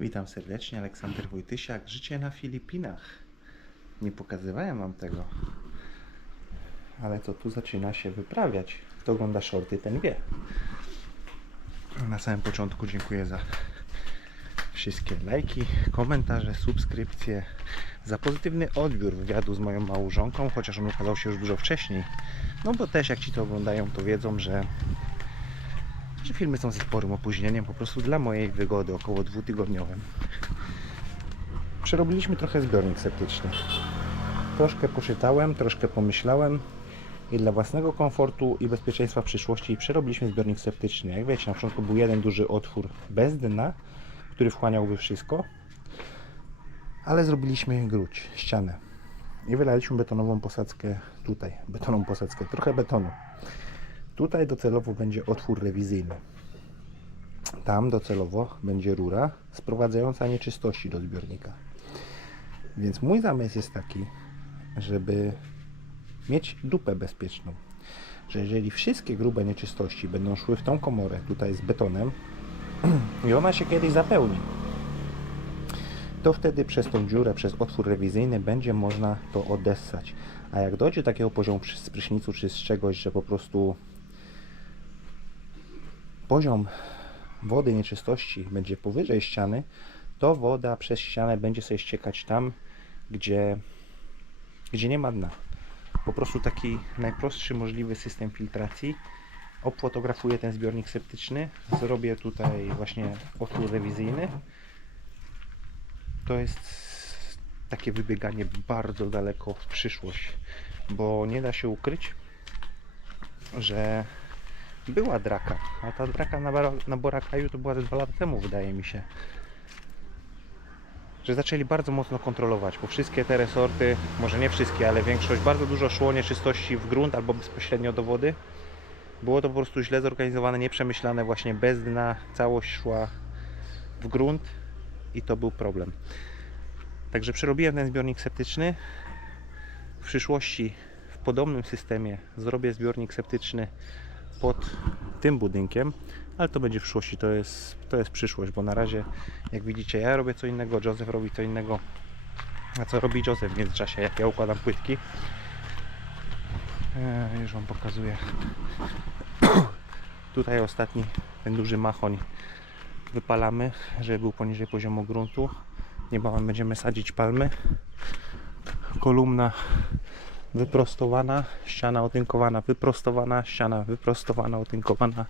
Witam serdecznie, Aleksander Wojtysiak. Życie na Filipinach. Nie pokazywałem wam tego, ale co tu zaczyna się wyprawiać. Kto ogląda shorty, ten wie. Na samym początku dziękuję za wszystkie lajki, komentarze, subskrypcje, za pozytywny odbiór wywiadu z moją małżonką, chociaż on ukazał się już dużo wcześniej. No bo też jak ci to oglądają, to wiedzą, że filmy są ze sporym opóźnieniem, po prostu dla mojej wygody, około dwutygodniowym. Przerobiliśmy trochę zbiornik septyczny. Troszkę poczytałem, troszkę pomyślałem i dla własnego komfortu i bezpieczeństwa w przyszłości przerobiliśmy zbiornik septyczny. Jak wiecie, na początku był jeden duży otwór bez dna, który wchłaniałby wszystko, ale zrobiliśmy gruć, ścianę i wylaliśmy betonową posadzkę tutaj, betonową posadzkę, trochę betonu. Tutaj docelowo będzie otwór rewizyjny. Tam docelowo będzie rura sprowadzająca nieczystości do zbiornika. Więc mój zamysł jest taki, żeby mieć dupę bezpieczną. Że jeżeli wszystkie grube nieczystości będą szły w tą komorę tutaj z betonem i ona się kiedyś zapełni, to wtedy przez tą dziurę, przez otwór rewizyjny będzie można to odessać. A jak dojdzie do takiego poziomu z prysznicu czy z czegoś, że po prostu poziom wody nieczystości będzie powyżej ściany, to woda przez ścianę będzie sobie ściekać tam, gdzie nie ma dna. Po prostu taki najprostszy możliwy system filtracji. Obfotografuję ten zbiornik septyczny, zrobię tutaj właśnie otwór rewizyjny. To jest takie wybieganie bardzo daleko w przyszłość, bo nie da się ukryć, że była draka, a ta draka na Boracaju to była 2 lata temu, wydaje mi się. Że zaczęli bardzo mocno kontrolować, bo wszystkie te resorty, może nie wszystkie, ale większość, bardzo dużo szło nieczystości w grunt albo bezpośrednio do wody. Było to po prostu źle zorganizowane, nieprzemyślane, właśnie bez dna, całość szła w grunt i to był problem. Także przerobiłem ten zbiornik septyczny. W przyszłości w podobnym systemie zrobię zbiornik septyczny pod tym budynkiem, ale to będzie w przyszłości, to jest przyszłość, bo na razie, jak widzicie, ja robię co innego, Józef robi co innego. A co robi Józef w międzyczasie, jak ja układam płytki? Już wam pokazuję. Tutaj ostatni, ten duży machoń wypalamy, żeby był poniżej poziomu gruntu. Niebawem będziemy sadzić palmy. Kolumna wyprostowana, ściana otynkowana, wyprostowana, ściana wyprostowana, otynkowana.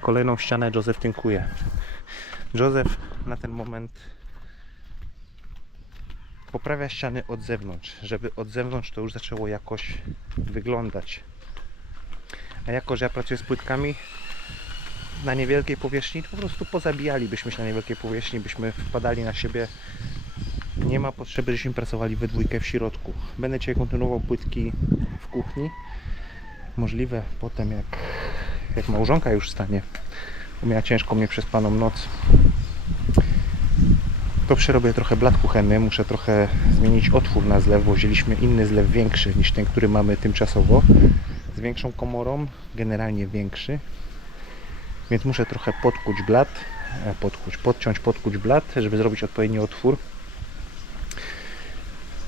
Kolejną ścianę Józef tynkuje. Józef na ten moment poprawia ściany od zewnątrz, żeby od zewnątrz to już zaczęło jakoś wyglądać. A jako, że ja pracuję z płytkami na niewielkiej powierzchni, to po prostu pozabijalibyśmy się na niewielkiej powierzchni, byśmy wpadali na siebie. Nie ma potrzeby, żebyśmy pracowali we dwójkę w środku. Będę dzisiaj kontynuował płytki w kuchni. Możliwe potem, jak małżonka już stanie, bo miała ciężką, nieprzespaną noc, to przerobię trochę blat kuchenny. Muszę trochę zmienić otwór na zlew, bo wzięliśmy inny zlew, większy niż ten, który mamy tymczasowo, z większą komorą, generalnie większy, więc muszę trochę podkuć blat, podkuć blat, żeby zrobić odpowiedni otwór.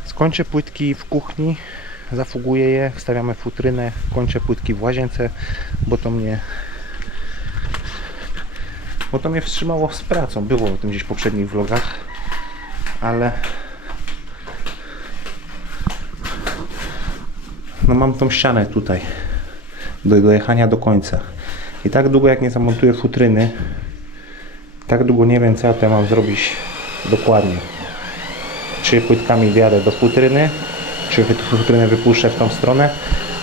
Skończę płytki w kuchni, zafuguję je, wstawiamy futrynę, kończę płytki w łazience, bo to mnie wstrzymało z pracą. Było o tym gdzieś w poprzednich vlogach, ale no mam tą ścianę tutaj do dojechania do końca i tak długo jak nie zamontuję futryny, tak długo nie wiem, co ja tutaj mam zrobić dokładnie. Czy płytkami wjadę do futryny, czy futrynę wypuszczę w tą stronę.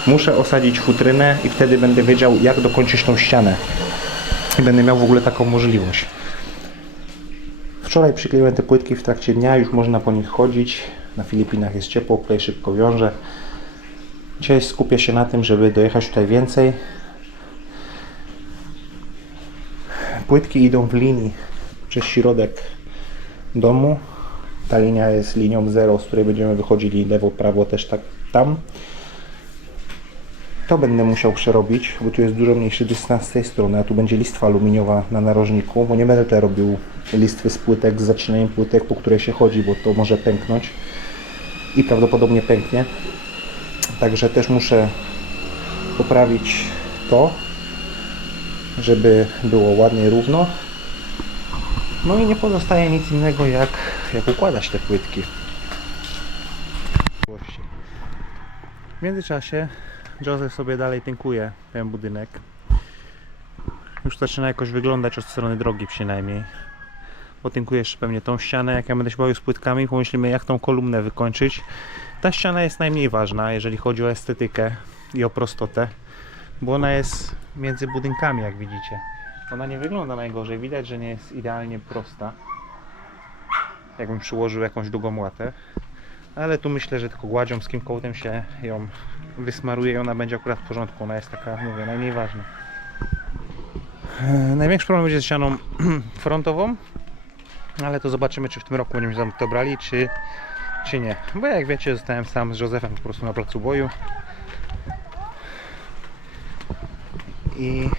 Muszę osadzić futrynę i wtedy będę wiedział, jak dokończyć tą ścianę. I będę miał w ogóle taką możliwość. Wczoraj przykleiłem te płytki w trakcie dnia, już można po nich chodzić. Na Filipinach jest ciepło, klej szybko wiąże. Dzisiaj skupię się na tym, żeby dojechać tutaj więcej. Płytki idą w linii przez środek domu. Ta linia jest linią 0, z której będziemy wychodzili lewo, prawo też tak tam. To będę musiał przerobić, bo tu jest dużo mniejszy dystans z tej strony, a tu będzie listwa aluminiowa na narożniku, bo nie będę tutaj robił listwy z płytek, z zacinaniem płytek, po której się chodzi, bo to może pęknąć i prawdopodobnie pęknie. Także też muszę poprawić to, żeby było ładnie równo. No i nie pozostaje nic innego jak układać te płytki. W międzyczasie Joseph sobie dalej tynkuje ten budynek. Już zaczyna jakoś wyglądać od strony drogi przynajmniej. Potynkuje jeszcze pewnie tą ścianę. Jak ja będę się bawił z płytkami, pomyślimy jak tą kolumnę wykończyć. Ta ściana jest najmniej ważna, jeżeli chodzi o estetykę i o prostotę, bo ona jest między budynkami, jak widzicie. Ona nie wygląda najgorzej, widać, że nie jest idealnie prosta. Jakbym przyłożył jakąś długą łatę. Ale tu myślę, że tylko gładziomskim kołtem się ją wysmaruje i ona będzie akurat w porządku. Ona jest taka, mówię, najmniej ważna. Największy problem będzie z ścianą frontową, ale to zobaczymy, czy w tym roku będziemy tam to brali, czy nie. Bo jak wiecie, zostałem sam z Józefem po prostu na placu boju. I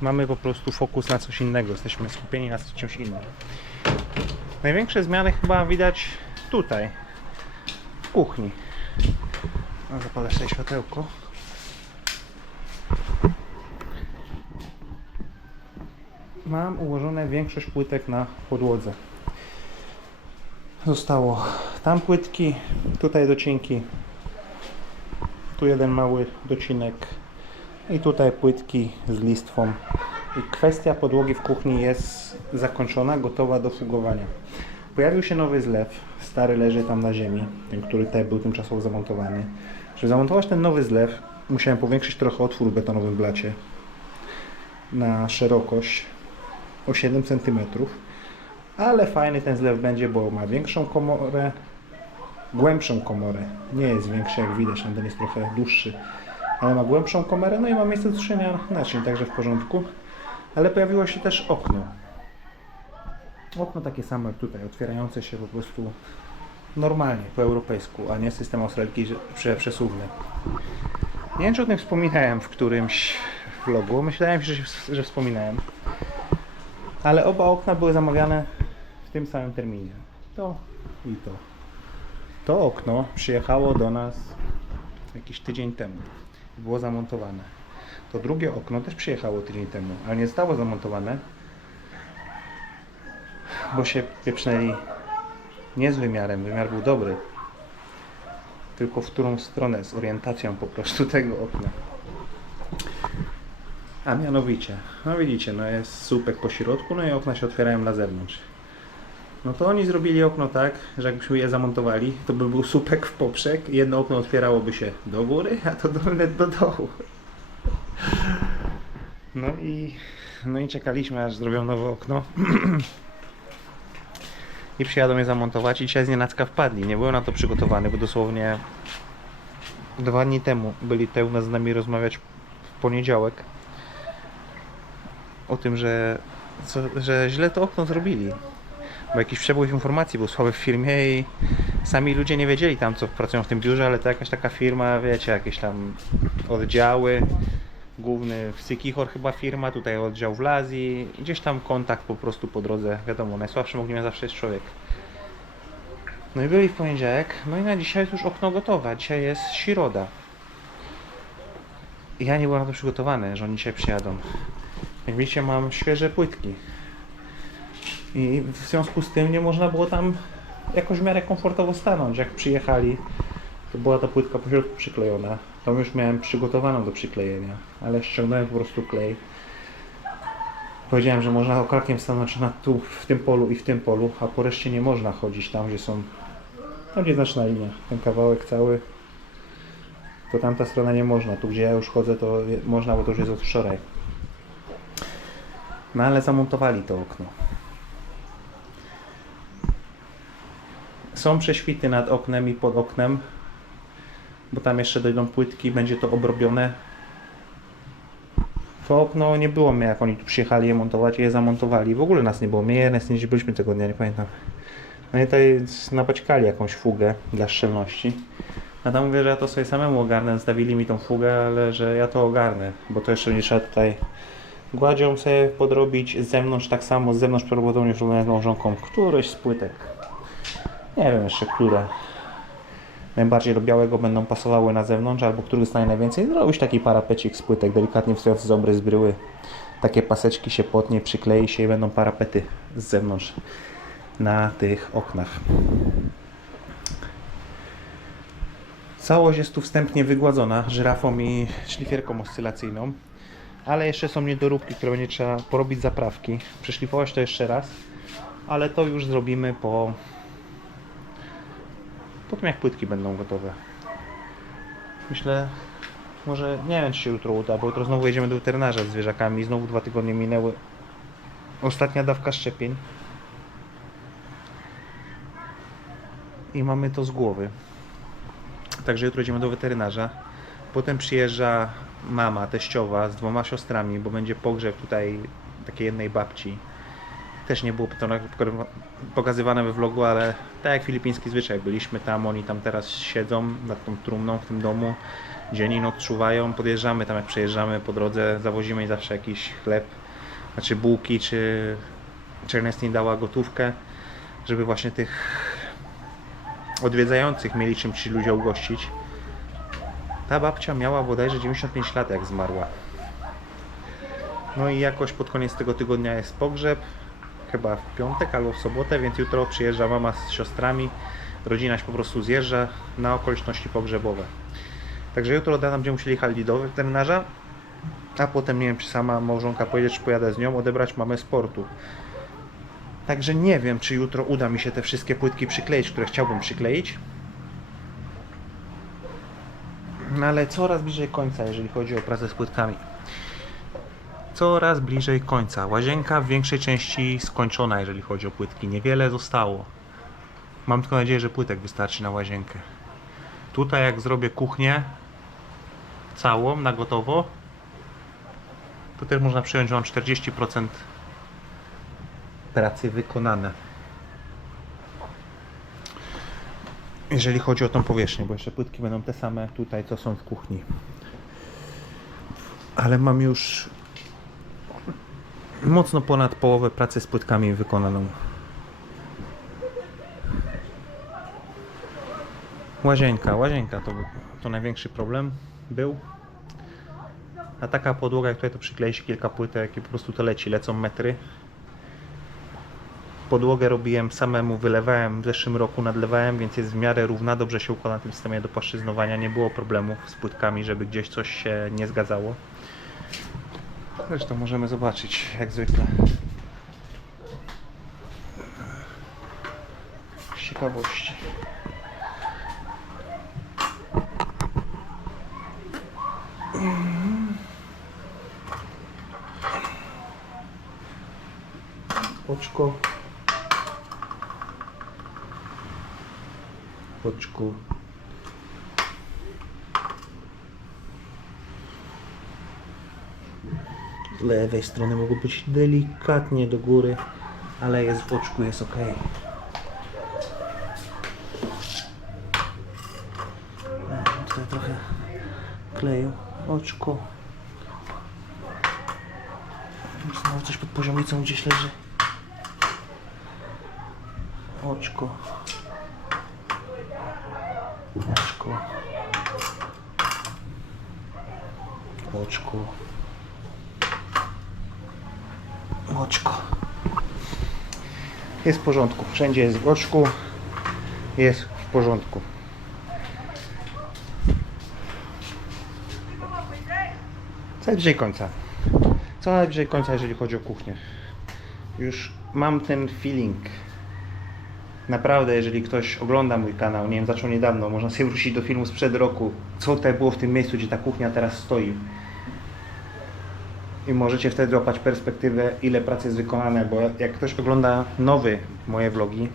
mamy po prostu fokus na coś innego. Jesteśmy skupieni na czymś innym. Największe zmiany chyba widać tutaj, w kuchni. No, zapalę sobie światełko. Mam ułożone większość płytek na podłodze. Zostało tam płytki, tutaj docinki, tu jeden mały docinek i tutaj płytki z listwą. I kwestia podłogi w kuchni jest zakończona, gotowa do fugowania. Pojawił się nowy zlew, stary leży tam na ziemi, ten, który tutaj był tymczasowo zamontowany. Żeby zamontować ten nowy zlew, musiałem powiększyć trochę otwór w betonowym blacie na szerokość o 7 cm. Ale fajny ten zlew będzie, bo ma większą komorę, głębszą komorę. Nie jest większy, jak widać, ten jest trochę dłuższy, ale ma głębszą komorę, no i ma miejsce do suszenia naczyń, także w porządku. Ale pojawiło się też okno. Okno takie samo jak tutaj, otwierające się po prostu normalnie, po europejsku, a nie system australijski przesuwny. Nie wiem, czy o tym wspominałem w którymś vlogu, myślałem, że wspominałem. Ale oba okna były zamawiane w tym samym terminie. To i to. To okno przyjechało do nas jakiś tydzień temu. Było zamontowane. To drugie okno też przyjechało tydzień temu, ale nie zostało zamontowane, bo się pieprznęli nie z wymiarem. Wymiar był dobry. Tylko w którą stronę, z orientacją po prostu tego okna. A mianowicie, no widzicie, no jest słupek po środku, no i okna się otwierają na zewnątrz. No to oni zrobili okno tak, że jakbyśmy je zamontowali, to by był słupek w poprzek, jedno okno otwierałoby się do góry, a to dolne do dołu. No i czekaliśmy, aż zrobią nowe okno. I przyjadą je zamontować i dzisiaj z nienacka wpadli. Nie byłem na to przygotowany, bo dosłownie 2 dni temu byli tutaj u nas z nami rozmawiać w poniedziałek o tym, że źle to okno zrobili. Bo jakiś przepływ informacji był słaby w firmie i sami ludzie nie wiedzieli tam, co pracują w tym biurze, ale to jakaś taka firma, wiecie, jakieś tam oddziały. Główny w Sykichor chyba firma, tutaj oddział w Lazji, gdzieś tam kontakt po prostu po drodze, wiadomo, najsłabszym ogniem zawsze jest człowiek. No i byli w poniedziałek, no i na dzisiaj jest już okno gotowe, dzisiaj jest środa. I ja nie byłem na to przygotowany, że oni dzisiaj przyjadą. Jak widzicie, mam świeże płytki. I w związku z tym nie można było tam jakoś w miarę komfortowo stanąć. Jak przyjechali, to była ta płytka po środku przyklejona. Tą już miałem przygotowaną do przyklejenia, ale ściągnąłem po prostu klej. Powiedziałem, że można okrakiem stanąć tu, w tym polu i w tym polu, a po reszcie nie można chodzić tam, gdzie są... Tam gdzie znaczna linia, ten kawałek cały. To tamta strona nie można, tu gdzie ja już chodzę to można, bo to już jest od wczoraj. No ale zamontowali to okno. Są prześwity nad oknem i pod oknem, bo tam jeszcze dojdą płytki, będzie to obrobione. To okno nie było mnie, jak oni tu przyjechali je montować i je zamontowali. W ogóle nas nie było, my nie byliśmy tego dnia, nie pamiętam. No i tutaj napaćkali jakąś fugę dla szczelności. A tam mówię, że ja to sobie samemu ogarnę, zostawili mi tą fugę, ale że ja to ogarnę, bo to jeszcze nie trzeba tutaj gładzią sobie podrobić, z zewnątrz tak samo, z zewnątrz prawdopodobnie zrobione z małżonką któryś z płytek. Nie wiem jeszcze, które najbardziej do białego będą pasowały na zewnątrz, albo który zostanie najwięcej. Zrobić taki parapecik z płytek, delikatnie wstający z obry z bryły. Takie paseczki się potnie, przyklei się i będą parapety z zewnątrz na tych oknach. Całość jest tu wstępnie wygładzona żyrafą i szlifierką oscylacyjną, ale jeszcze są niedoróbki, które będzie trzeba porobić zaprawki. Przeszlifować to jeszcze raz, ale to już zrobimy po tym, jak płytki będą gotowe. Myślę, może nie wiem, czy się jutro uda, bo jutro znowu jedziemy do weterynarza z zwierzakami. Znowu 2 tygodnie minęły. Ostatnia dawka szczepień. I mamy to z głowy. Także jutro idziemy do weterynarza. Potem przyjeżdża mama, teściowa z 2 siostrami, bo będzie pogrzeb tutaj takiej jednej babci. Też nie było to pokazywane we vlogu, ale tak jak filipiński zwyczaj, byliśmy tam, oni tam teraz siedzą nad tą trumną w tym domu, dzień i noc czuwają, podjeżdżamy tam, jak przejeżdżamy po drodze, zawozimy im zawsze jakiś chleb, znaczy bułki, czy Ernestine dała gotówkę, żeby właśnie tych odwiedzających mieli czym ci ludzie ugościć. Ta babcia miała bodajże 95 lat, jak zmarła. No i jakoś pod koniec tego tygodnia jest pogrzeb, chyba w piątek albo w sobotę, więc jutro przyjeżdża mama z siostrami, rodzina się po prostu zjeżdża na okoliczności pogrzebowe. Także jutro tam będziemy musieli jechać do weterynarza, a potem nie wiem, czy sama małżonka pojedzie, czy pojadę z nią odebrać mamę z portu. Także nie wiem, czy jutro uda mi się te wszystkie płytki przykleić, które chciałbym przykleić. No ale coraz bliżej końca, jeżeli chodzi o pracę z płytkami. Coraz bliżej końca. Łazienka w większej części skończona, jeżeli chodzi o płytki. Niewiele zostało. Mam tylko nadzieję, że płytek wystarczy na łazienkę. Tutaj jak zrobię kuchnię całą, na gotowo, to też można przyjąć, że mam 40% pracy wykonane. Jeżeli chodzi o tą powierzchnię, bo jeszcze płytki będą te same tutaj, co są w kuchni. Ale mam już mocno ponad połowę pracy z płytkami wykonaną. Łazienka to największy problem był. A taka podłoga, jak tutaj to przyklei się kilka płytek i po prostu to lecą metry. Podłogę robiłem samemu, wylewałem w zeszłym roku, nadlewałem, więc jest w miarę równa, dobrze się układa na tym systemie do płaszczyznowania, nie było problemów z płytkami, żeby gdzieś coś się nie zgadzało. Zresztą możemy zobaczyć, jak zwykle. Z ciekawości. Oczko. Oczku. Z lewej strony mogło być delikatnie do góry, ale jest w oczku, jest ok. Tutaj trochę kleju. Oczko. Znowu coś pod poziomicą gdzieś leży. Oczko. Oczko. Oczko. Oczko. Jest w porządku. Wszędzie jest w oczku. Jest w porządku. Co najbliżej końca. Co najbliżej końca, jeżeli chodzi o kuchnię. Już mam ten feeling. Naprawdę, jeżeli ktoś ogląda mój kanał, nie wiem, zaczął niedawno, można sobie wrócić do filmu sprzed roku, co tutaj było w tym miejscu, gdzie ta kuchnia teraz stoi. I możecie wtedy złapać perspektywę, ile pracy jest wykonane, bo jak ktoś ogląda nowe moje vlogi,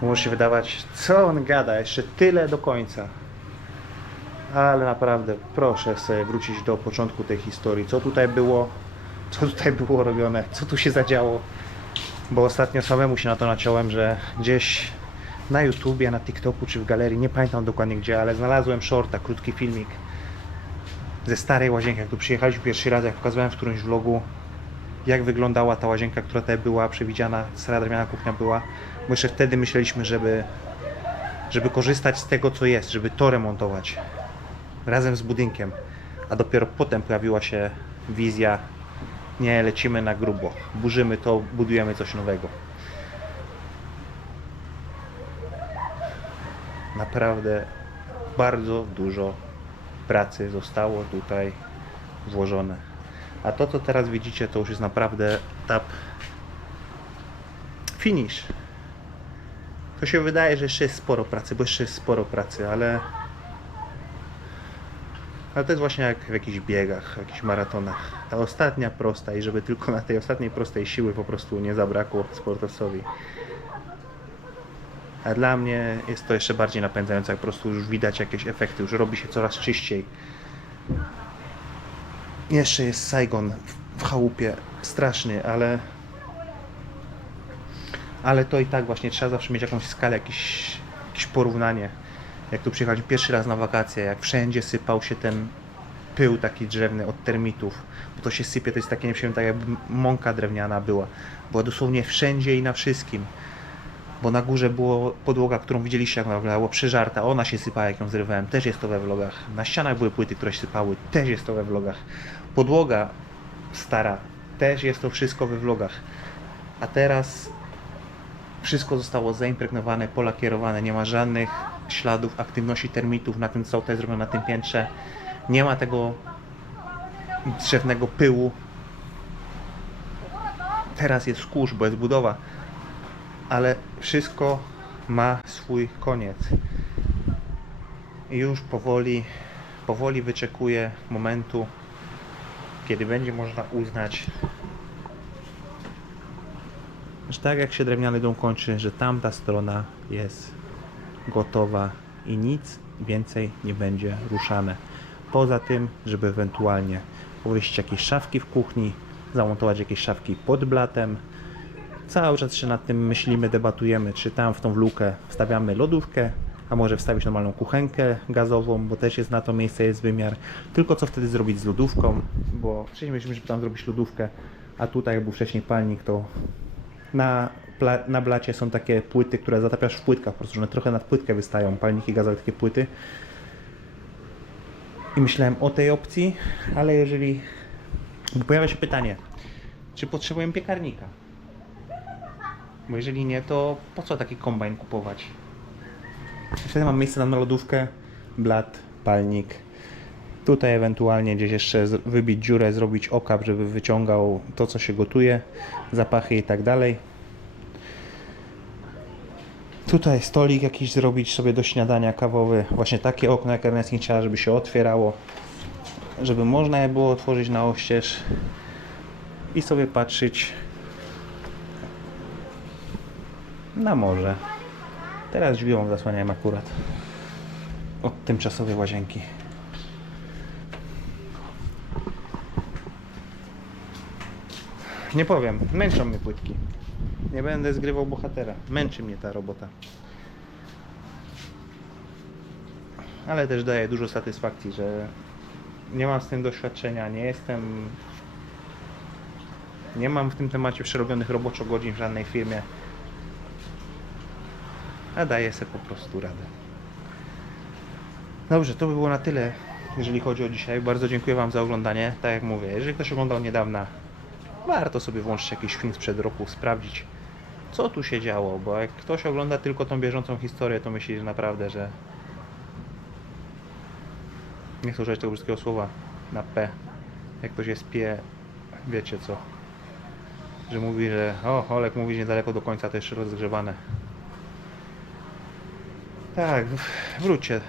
to może się wydawać, co on gada, jeszcze tyle do końca. Ale naprawdę, proszę sobie wrócić do początku tej historii, co tutaj było robione, co tu się zadziało. Bo ostatnio samemu się na to naciąłem, że gdzieś na YouTubie, na TikToku czy w galerii, nie pamiętam dokładnie gdzie, ale znalazłem shorta, krótki filmik ze starej łazienki, jak tu przyjechaliśmy pierwszy raz, jak pokazywałem w którymś vlogu, jak wyglądała ta łazienka, która tutaj była przewidziana, stara drewniana kuchnia była, bo jeszcze wtedy myśleliśmy, żeby korzystać z tego, co jest, żeby to remontować razem z budynkiem, a dopiero potem pojawiła się wizja, nie, lecimy na grubo, burzymy to, budujemy coś nowego. Naprawdę bardzo dużo pracy zostało tutaj włożone. A to, co teraz widzicie, to już jest naprawdę etap finish. To się wydaje, że jeszcze jest sporo pracy, bo jeszcze jest sporo pracy, ale to jest właśnie jak w jakichś biegach, w jakichś maratonach. Ta ostatnia prosta i żeby tylko na tej ostatniej prostej siły po prostu nie zabrakło sportowcowi. A dla mnie jest to jeszcze bardziej napędzające, jak po prostu już widać jakieś efekty, już robi się coraz czyściej. Jeszcze jest Saigon w chałupie, straszny, ale to i tak właśnie trzeba zawsze mieć jakąś skalę, jakieś porównanie. Jak tu przyjechaliśmy pierwszy raz na wakacje, jak wszędzie sypał się ten pył taki drzewny od termitów, bo to się sypie, to jest takie, nie wiem, tak jakby mąka drewniana była dosłownie wszędzie i na wszystkim. Bo na górze była podłoga, którą widzieliście, jak ona wyglądała, przeżarta, ona się sypała, jak ją zrywałem, też jest to we vlogach. Na ścianach były płyty, które się sypały, też jest to we vlogach. Podłoga stara, też jest to wszystko we vlogach. A teraz wszystko zostało zaimpregnowane, polakierowane, nie ma żadnych śladów aktywności termitów na tym, co tutaj zrobione na tym piętrze. Nie ma tego drzewnego pyłu. Teraz jest kurz, bo jest budowa. Ale wszystko ma swój koniec. I już powoli wyczekuję momentu, kiedy będzie można uznać, że tak jak się drewniany dom kończy, że tamta strona jest gotowa i nic więcej nie będzie ruszane. Poza tym, żeby ewentualnie powiesić jakieś szafki w kuchni, zamontować jakieś szafki pod blatem. Cały czas się nad tym myślimy, debatujemy, czy tam w tą lukę wstawiamy lodówkę, a może wstawić normalną kuchenkę gazową, bo też jest na to miejsce, jest wymiar. Tylko co wtedy zrobić z lodówką, bo wcześniej myśleliśmy, żeby tam zrobić lodówkę, a tutaj jak był wcześniej palnik, to na blacie są takie płyty, które zatapiasz w płytkach, po prostu, że one trochę nad płytkę wystają, palniki gazowe, takie płyty. I myślałem o tej opcji, ale jeżeli... Bo pojawia się pytanie, czy potrzebujemy piekarnika? Bo jeżeli nie, to po co taki kombajn kupować? Wtedy mam miejsce na lodówkę, blat, palnik. Tutaj ewentualnie gdzieś jeszcze wybić dziurę, zrobić okap, żeby wyciągał to, co się gotuje, zapachy i tak dalej. Tutaj stolik jakiś zrobić sobie do śniadania, kawowy. Właśnie takie okno, jak Ernest nie chciała, żeby się otwierało. Żeby można je było otworzyć na oścież i sobie patrzeć na morze. Teraz drzwi wam zasłaniałem akurat od tymczasowej łazienki. Nie powiem, męczą mnie płytki. Nie będę zgrywał bohatera. Męczy mnie ta robota. Ale też daje dużo satysfakcji, że nie mam z tym doświadczenia, nie mam w tym temacie przerobionych roboczo godzin w żadnej firmie. A daję sobie po prostu radę. Dobrze, to by było na tyle, jeżeli chodzi o dzisiaj. Bardzo dziękuję wam za oglądanie. Tak jak mówię, jeżeli ktoś oglądał niedawna, warto sobie włączyć jakiś film sprzed roku, sprawdzić, co tu się działo, bo jak ktoś ogląda tylko tą bieżącą historię, to myśli, że naprawdę, że nie chcę używać tego brzydkiego słowa na P. Jak ktoś jest pie, wiecie co, że mówi, że Olek mówi, że niedaleko do końca, to jeszcze rozgrzewane. Tak,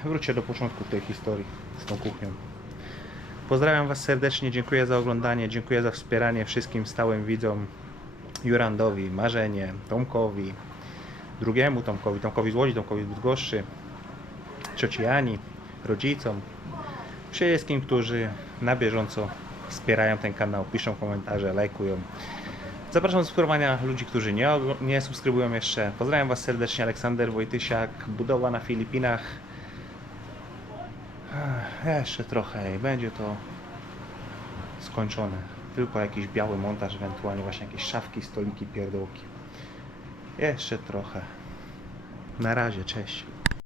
wróćcie do początku tej historii z tą kuchnią. Pozdrawiam was serdecznie, dziękuję za oglądanie, dziękuję za wspieranie wszystkim stałym widzom, Jurandowi, Marzenie, Tomkowi, drugiemu Tomkowi z Łodzi, Tomkowi z Bydgoszczy, cioci Ani, rodzicom, wszystkim, którzy na bieżąco wspierają ten kanał, piszą komentarze, lajkują. Zapraszam do subskrybowania ludzi, którzy nie subskrybują jeszcze. Pozdrawiam Was serdecznie, Aleksander Wojtysiak, budowa na Filipinach. Jeszcze trochę i będzie to skończone. Tylko jakiś biały montaż, ewentualnie właśnie jakieś szafki, stoliki, pierdołki. Jeszcze trochę. Na razie, cześć.